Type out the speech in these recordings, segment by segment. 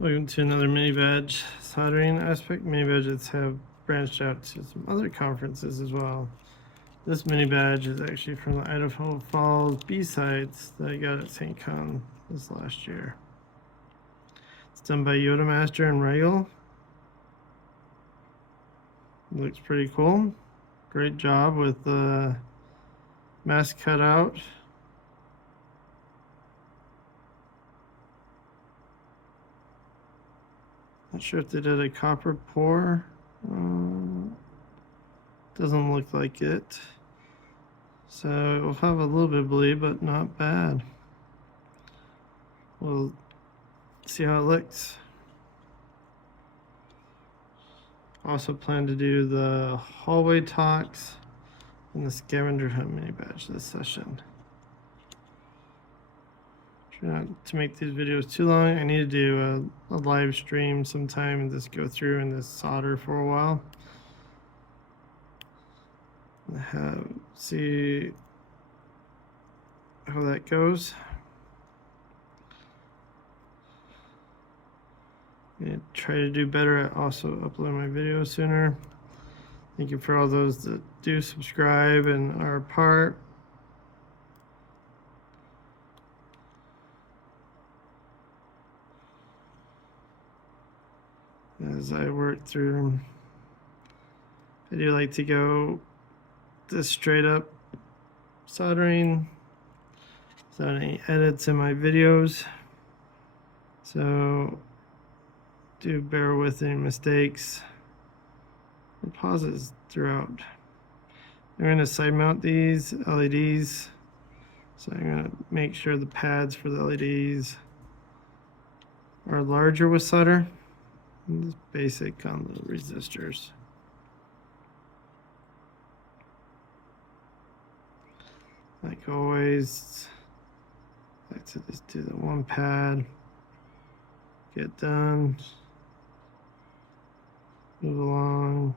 Welcome to another Minibadge soldering aspect. Minibadges have branched out to some other conferences as well. This Minibadge is actually from the Idaho Falls BSides that I got at St. Con this last year. It's done by Yoda Master and Regal. Looks pretty cool. Great job with the mask cutout. Not sure if they did a copper pour. Doesn't look like it. So it will have a little bit of bleed, but not bad. We'll see how it looks. Also plan to do the hallway talks and the scavenger hunt Minibadge this session. Try not to make these videos too long. I need to do a live stream sometime and just go through and just solder for a while. See how that goes. And try to do better at also uploading my videos sooner. Thank you for all those that do subscribe and are part. As I work through, I do like to go just straight up soldering without any edits in my videos. So do bear with any mistakes and pauses throughout. I'm going to side mount these LEDs. So I'm going to make sure the pads for the LEDs are larger with solder. And just basic on the resistors. Like always, I like to just do the one pad, get done, move along.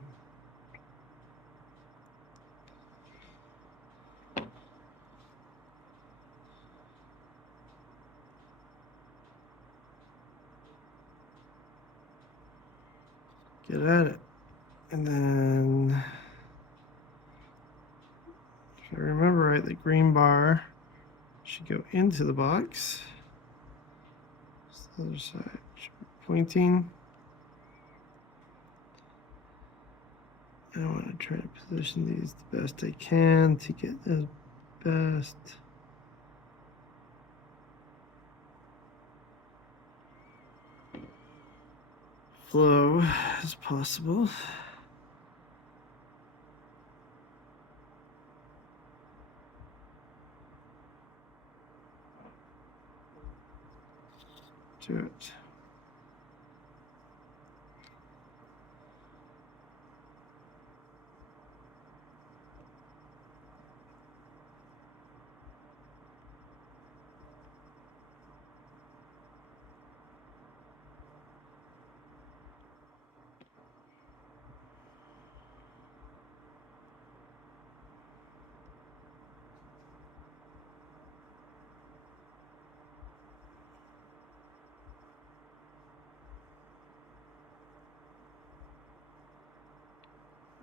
Get at it. And then, if I remember right, the green bar should go into the box. The other side pointing. I want to try to position these the best I can to get the best flow as possible. Do it.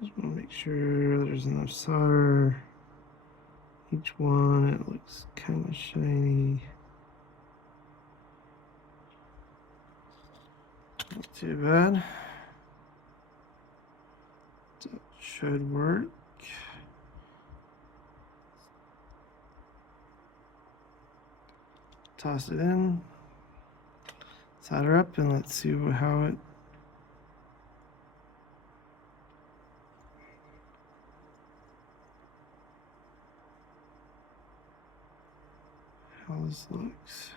Just want to make sure there's enough solder. Each one, it looks kind of shiny. Not too bad. That should work. Toss it in, solder up, and let's see how this looks.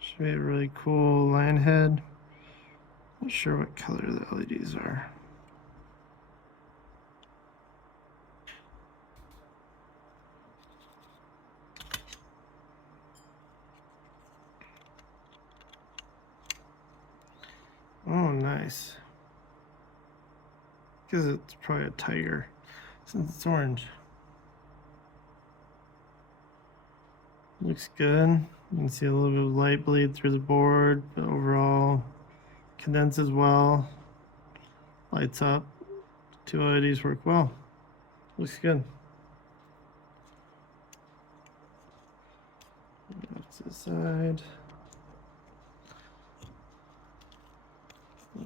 Should be a really cool line head. Not sure what color the LEDs are. Oh, nice. Because it's probably a tiger. since it's orange. Looks good. You can see a little bit of light bleed through the board, but overall condenses well, lights up. 2 LEDs work well. Looks good. Off to the side.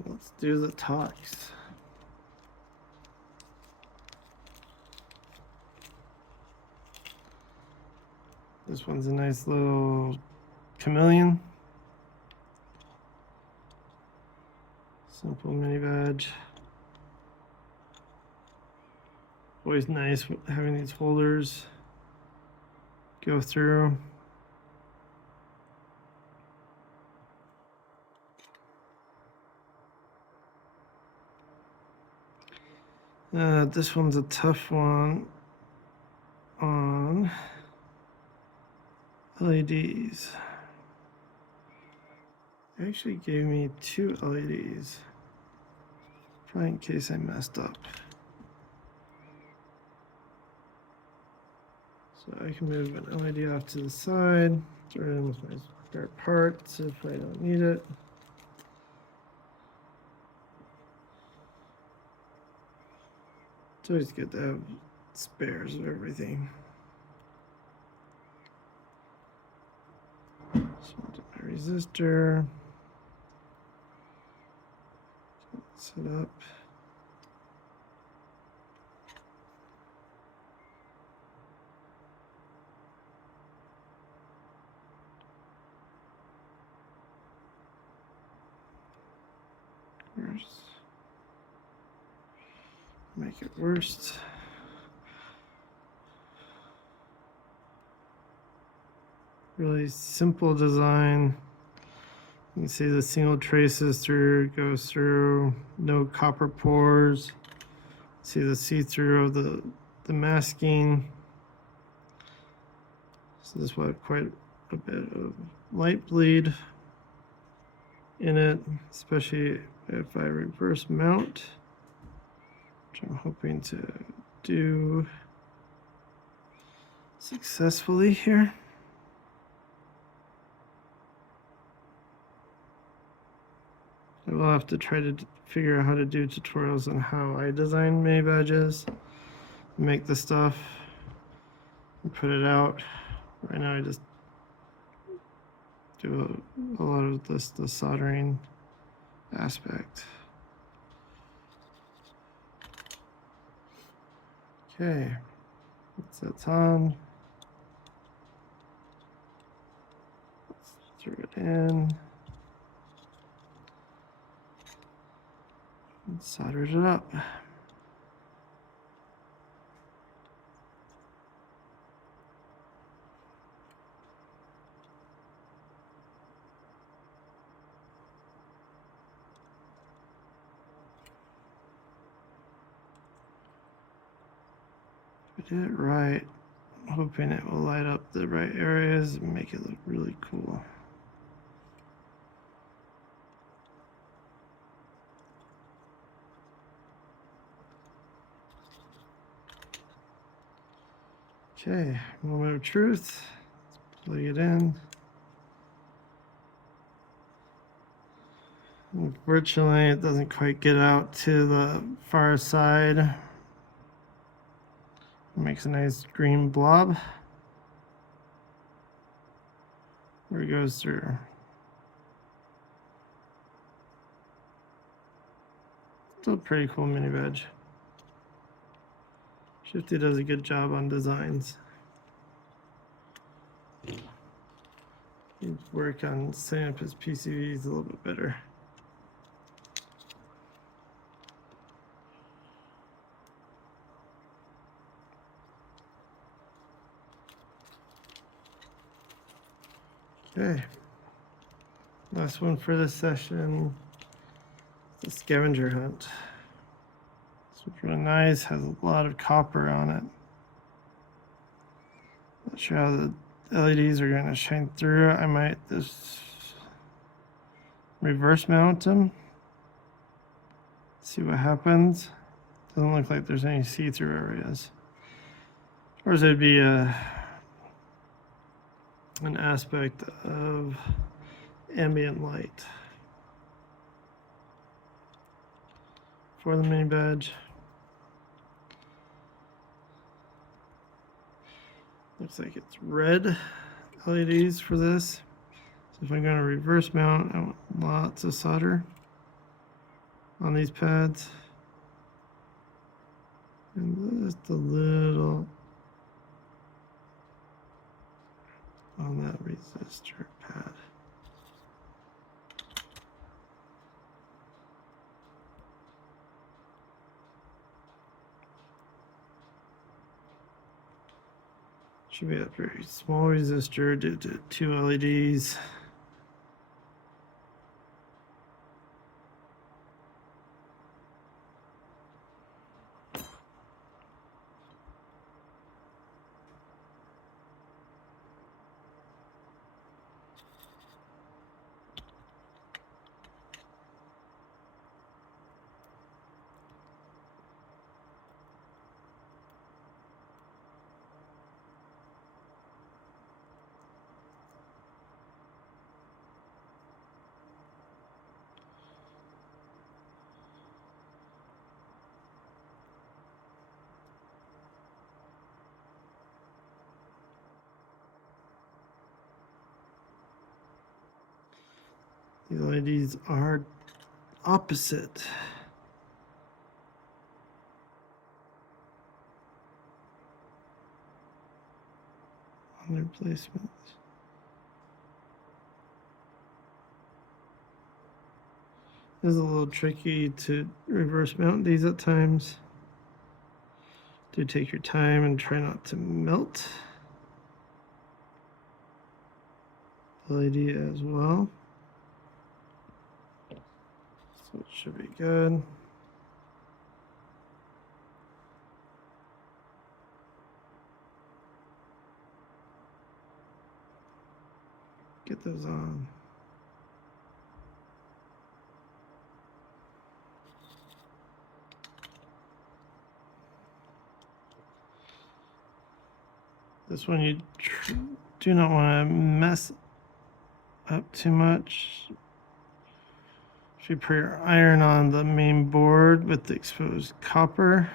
Let's do the talks. This one's a nice little chameleon. Simple mini badge. Always nice having these holders go through. This one's a tough one on LEDs. They actually gave me 2 LEDs, probably in case I messed up. So I can move an LED off to the side, throw it in with my spare parts if I don't need it. It's always good to have spares of everything. Just my resistor. Set up. Make it worst. Really simple design. You can see the single traces through, goes through, no copper pores. See the see-through of the masking. So this will have quite a bit of light bleed in it, especially if I reverse mount, which I'm hoping to do successfully here. I will have to try to figure out how to do tutorials on how I design mini badges, make the stuff, and put it out. Right now I just do a lot of the soldering aspect. Okay, that's on. Let's throw it in. And soldered it up. I did it right. I'm hoping it will light up the right areas and make it look really cool. Okay, moment of truth. Let's plug it in. Unfortunately, it doesn't quite get out to the far side. It makes a nice green blob where it goes through. Still a pretty cool mini badge. Shifty does a good job on designs. He'd work on setting up his PCBs a little bit better. Okay, last one for this session, the scavenger hunt. This one's really nice, has a lot of copper on it. Not sure how the LEDs are going to shine through. I might just reverse mount them, see what happens. Doesn't look like there's any see-through areas. Or is it be an aspect of ambient light for the mini badge? Looks like it's red LEDs for this. So if I'm going to reverse mount, I want lots of solder on these pads. And just a little on that resistor pad. Should be a very small resistor due to 2 LEDs. These LEDs are opposite. On their placement. It's a little tricky to reverse mount these at times. Do take your time and try not to melt the LED as well. So it should be good. Get those on. This one you do not want to mess up too much. If you put your iron on the main board with the exposed copper,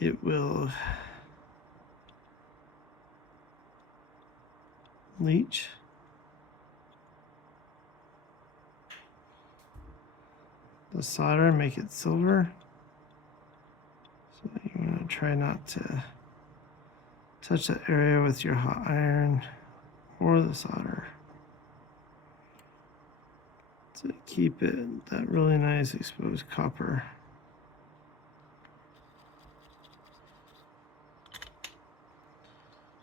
it will leach. The solder, make it silver. So you want to try not to touch that area with your hot iron or the solder to keep it that really nice exposed copper.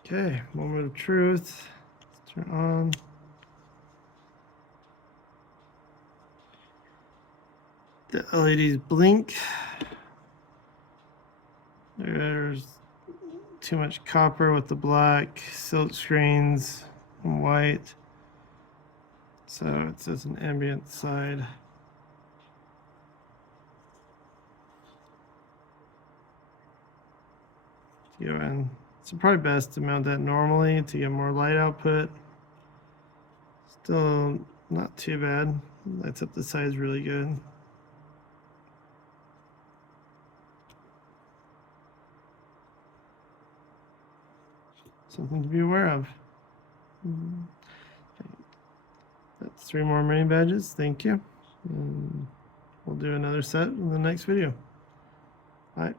Okay, moment of truth. Let's turn on. The LEDs blink. There's too much copper with the black, silk screens, and white. So it says an ambient side. Go in. It's probably best to mount that normally to get more light output. Still not too bad. Lights up the sides really good. Something to be aware of. That's 3 more mini badges. Thank you. And we'll do another set in the next video. Bye.